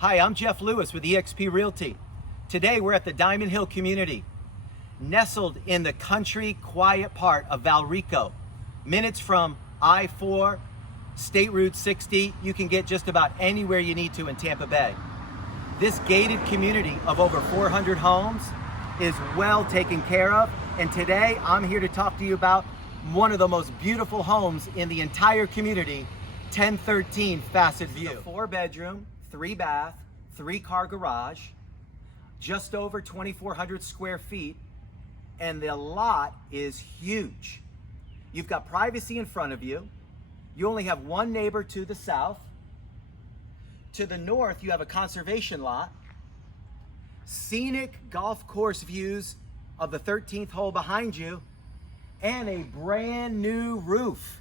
Hi, I'm Jeff Lewis with eXp Realty. Today we're at the Diamond Hill community, nestled in the country quiet part of Valrico. Minutes from I-4, State Route 60, you can get just about anywhere you need to in Tampa Bay. This gated community of over 400 homes is well taken care of, and today I'm here to talk to you about one of the most beautiful homes in the entire community, 1013 Facet View. 4-bedroom, 3-bath, 3-car garage, just over 2,400 square feet, and the lot is huge. You've got privacy in front of you. You only have one neighbor to the south. To the north, you have a conservation lot, scenic golf course views of the 13th hole behind you, and a brand new roof.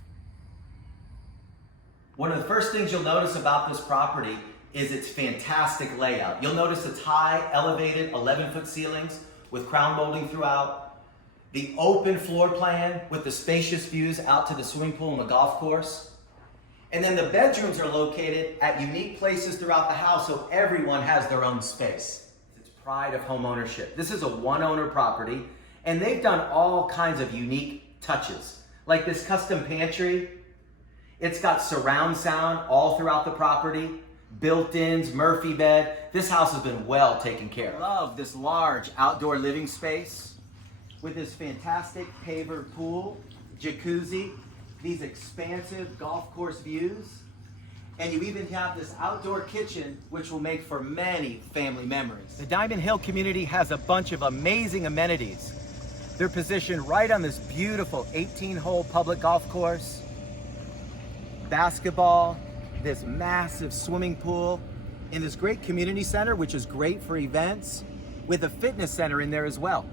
One of the first things you'll notice about this property is its fantastic layout. You'll notice its high, elevated 11-foot ceilings with crown molding throughout, the open floor plan with the spacious views out to the swimming pool and the golf course. And then the bedrooms are located at unique places throughout the house so everyone has their own space. It's pride of home ownership. This is a one-owner property, and they've done all kinds of unique touches, like this custom pantry. It's got surround sound all throughout the property, built-ins, Murphy bed. This house has been well taken care of. Love this large outdoor living space with this fantastic pavered pool, jacuzzi, these expansive golf course views, and you even have this outdoor kitchen which will make for many family memories. The Diamond Hill community has a bunch of amazing amenities. They're positioned right on this beautiful 18-hole public golf course, basketball, this massive swimming pool, and this great community center which is great for events with a fitness center in there as well.